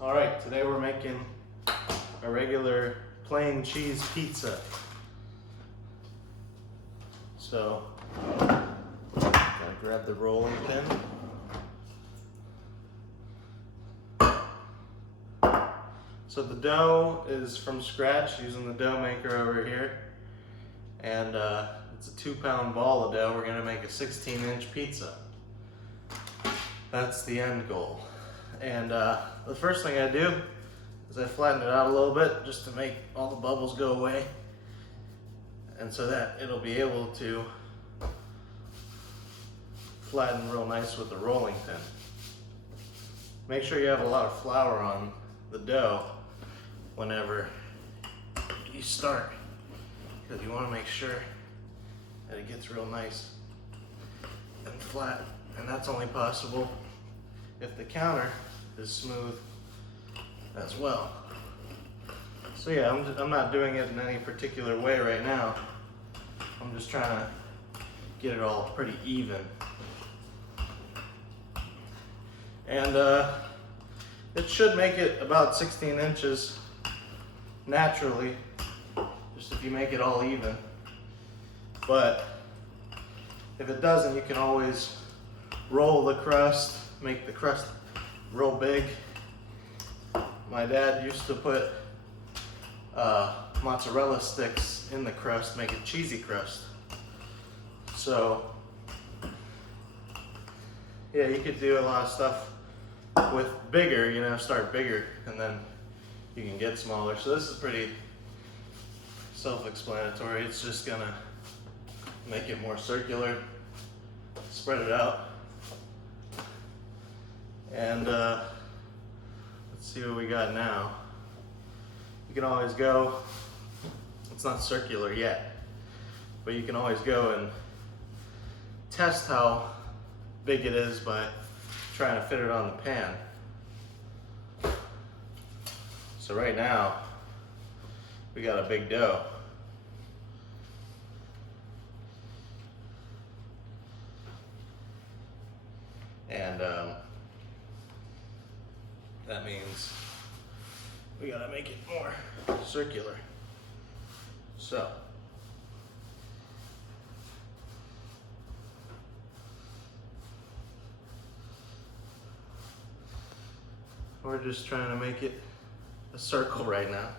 All right, today we're making a regular plain cheese pizza. So, gotta grab the rolling pin. So the dough is from scratch using the dough maker over here. And it's a 2-pound ball of dough. We're gonna make a 16-inch pizza. That's the end goal. And the first thing I do is I flatten it out a little bit just to make all the bubbles go away. And so that it'll be able to flatten real nice with the rolling pin. Make sure you have a lot of flour on the dough whenever you start, because you want to make sure that it gets real nice and flat. And that's only possible if the counter is smooth as well. So yeah, I'm not doing it in any particular way right now. I'm just trying to get it all pretty even. And it should make it about 16 inches naturally, just if you make it all even. But if it doesn't, you can always roll the crust, make the crust real big. My dad used to put mozzarella sticks in the crust, make a cheesy crust. So yeah, you could do a lot of stuff with bigger, you know, start bigger and then you can get smaller. So this is pretty self-explanatory. It's just gonna make it more circular, spread it out. And let's see what we got now. You can always go, it's not circular yet, but you can always go and test how big it is by trying to fit it on the pan. So right now, we got a big dough. And that means we gotta make it more circular. So we're just trying to make it a circle right now.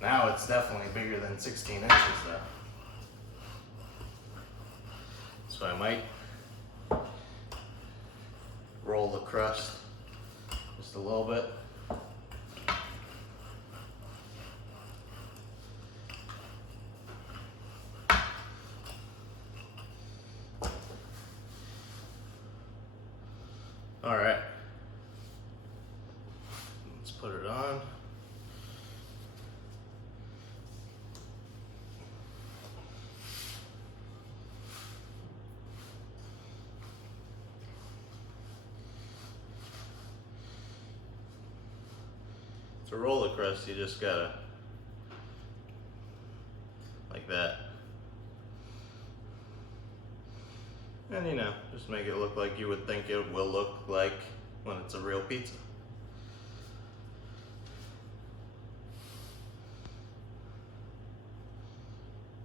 Now it's definitely bigger than 16 inches though. So I might roll the crust just a little bit. All right, let's put it on. To roll the crust, you just gotta, like that. And you know, just make it look like you would think it will look like when it's a real pizza.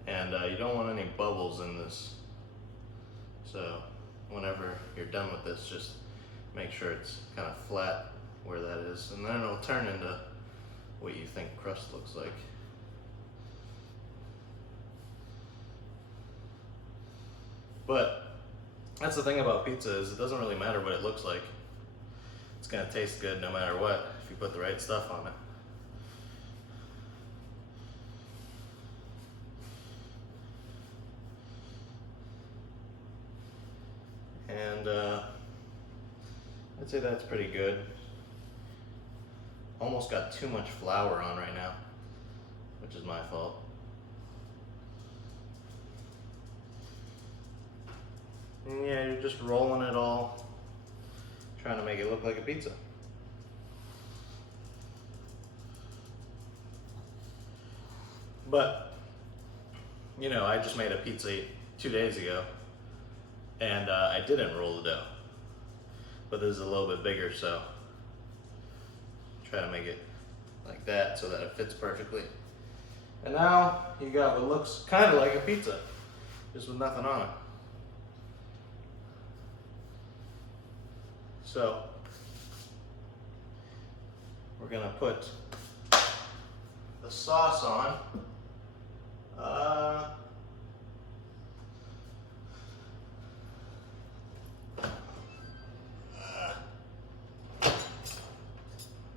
And you don't want any bubbles in this. So whenever you're done with this, just make sure it's kind of flat where that is, and then it'll turn into what you think crust looks like. But that's the thing about pizza, is it doesn't really matter what it looks like. It's gonna taste good no matter what if you put the right stuff on it. And I'd say that's pretty good. Almost got too much flour on right now, which is my fault. And yeah, you're just rolling it all, trying to make it look like a pizza. But, you know, I just made a pizza 2 days ago, and I didn't roll the dough. But this is a little bit bigger, so try to make it like that so that it fits perfectly. And now you got what looks kind of like a pizza, just with nothing on it. So we're gonna put the sauce on.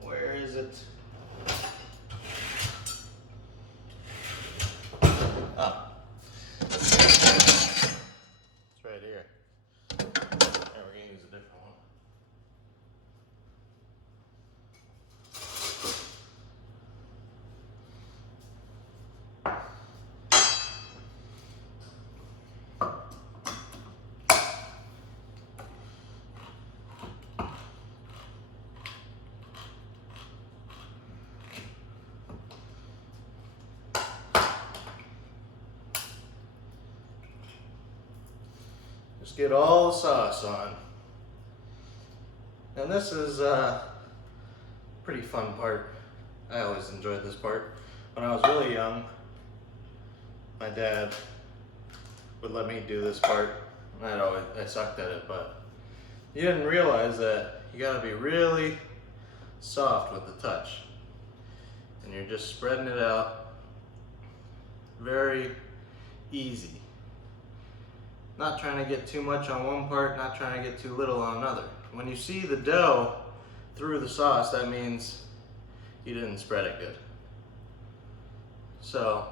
Where is it? Ah, it's right here. And we're gonna use a different one. Just get all the sauce on. And this is a pretty fun part. I always enjoyed this part. When I was really young, my dad would let me do this part. And I sucked at it, but you didn't realize that you gotta be really soft with the touch. And you're just spreading it out very easy. Not trying to get too much on one part, not trying to get too little on another. When you see the dough through the sauce, that means you didn't spread it good. So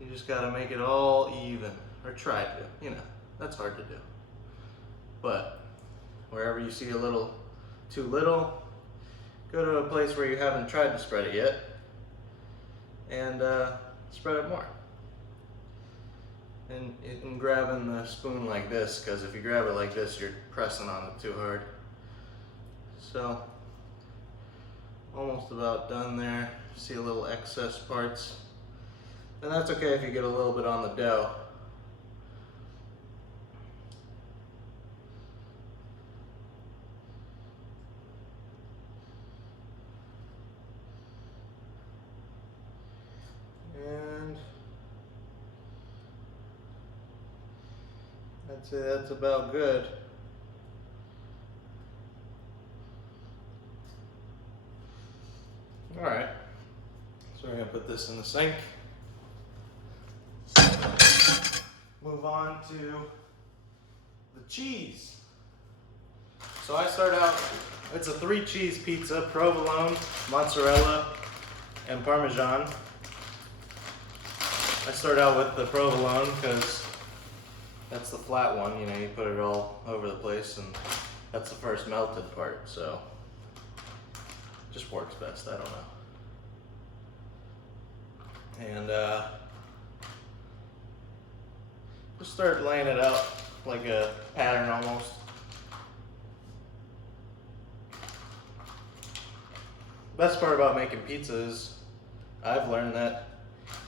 you just gotta make it all even, or try to, you know, that's hard to do. But wherever you see a little too little, go to a place where you haven't tried to spread it yet, and spread it more. And grabbing the spoon like this, because if you grab it like this, you're pressing on it too hard. So, almost about done there. See a little excess parts. And that's okay if you get a little bit on the dough. And I'd say that's about good. All right, so we're gonna put this in the sink. Move on to the cheese. So I start out, it's a 3-cheese pizza, provolone, mozzarella, and Parmesan. I start out with the provolone because that's the flat one, you know, you put it all over the place, and that's the first melted part, so just works best, I don't know. And just start laying it out like a pattern almost. Best part about making pizza is I've learned that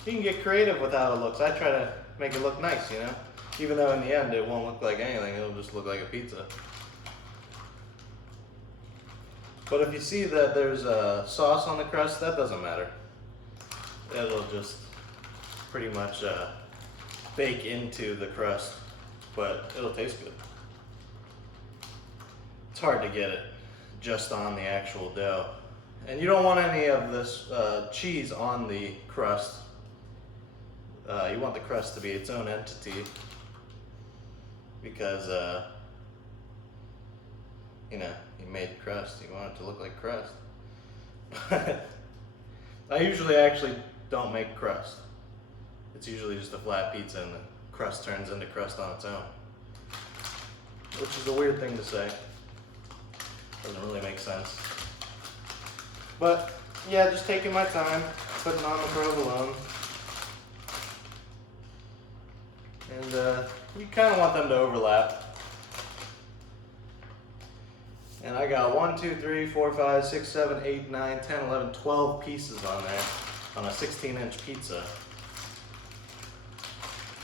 you can get creative with how it looks. I try to make it look nice, you know? Even though in the end it won't look like anything, it'll just look like a pizza. But if you see that there's a sauce on the crust, that doesn't matter. It'll just pretty much bake into the crust, but it'll taste good. It's hard to get it just on the actual dough. And you don't want any of this cheese on the crust. You want the crust to be its own entity because, you know, you made crust, you want it to look like crust. But I usually actually don't make crust. It's usually just a flat pizza and the crust turns into crust on its own. Which is a weird thing to say. Doesn't really make sense. But yeah, just taking my time, putting on the provolone. And you kind of want them to overlap. And I got 1, 2, 3, 4, 5, 6, 7, 8, 9, 10, 11, 12 pieces on there on a 16-inch pizza.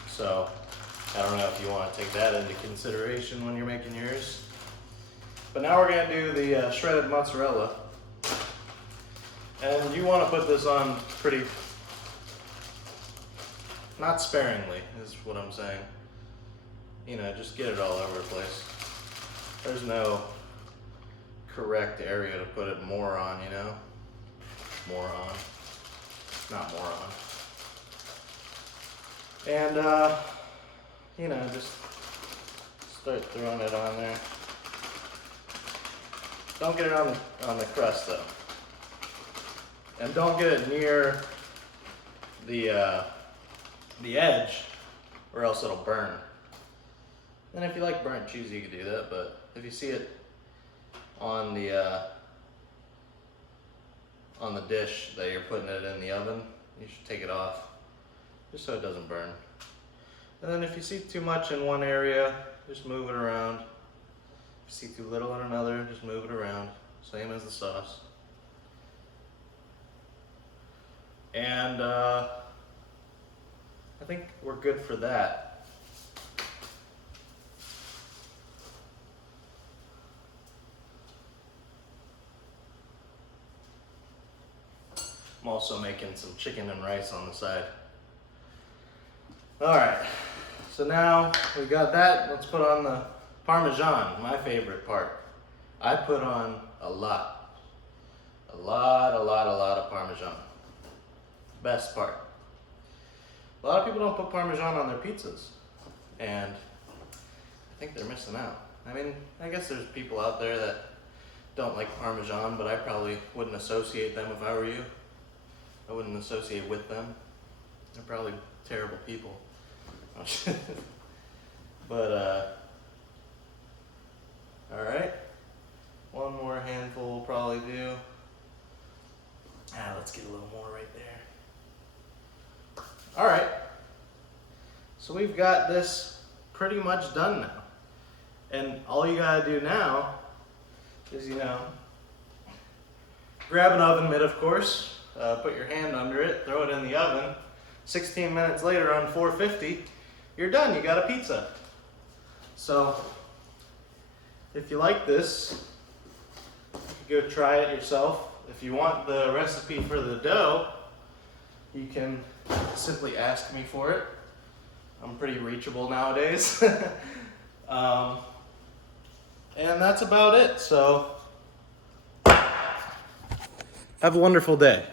So I don't know if you want to take that into consideration when you're making yours. But now we're going to do the shredded mozzarella. And you want to put this on pretty, not sparingly is what I'm saying. You know, just get it all over the place. There's no correct area to put it more on, you know? More on. Not more on. And, you know, just start throwing it on there. Don't get it on the crust though. And don't get it near the edge or else it'll burn. And if you like burnt cheese, you can do that, but if you see it on the dish that you're putting it in the oven, you should take it off just so it doesn't burn. And then if you see too much in one area, just move it around. If you see too little in another, just move it around. Same as the sauce. And I think we're good for that. I'm also making some chicken and rice on the side. All right, so now we got that. Let's put on the Parmesan, my favorite part. I put on a lot of Parmesan. Best part. A lot of people don't put Parmesan on their pizzas, and I think they're missing out. I mean, I guess there's people out there that don't like Parmesan, but I probably wouldn't associate them if I were you. I wouldn't associate with them. They're probably terrible people. But, all right. One more handful will probably do. Let's get a little more right there. All right. So we've got this pretty much done now. And all you gotta do now is, you know, grab an oven mitt, of course, put your hand under it, throw it in the oven. 16 minutes later on 450, you're done, you got a pizza. So, if you like this, you go try it yourself. If you want the recipe for the dough, you can simply ask me for it. I'm pretty reachable nowadays. And that's about it. So, have a wonderful day.